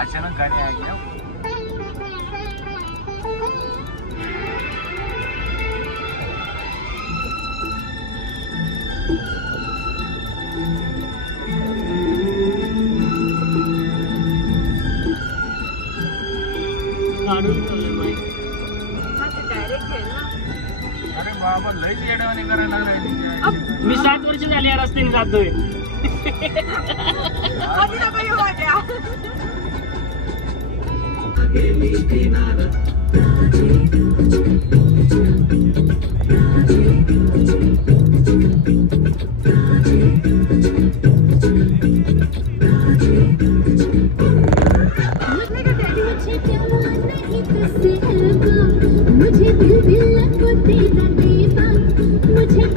अचानक गाड़ी आ गया। अरे बाबा लयच येड्यावानी करायला लागलाय। मी 7 वर्ष झाली या रस्त्याने जातोय।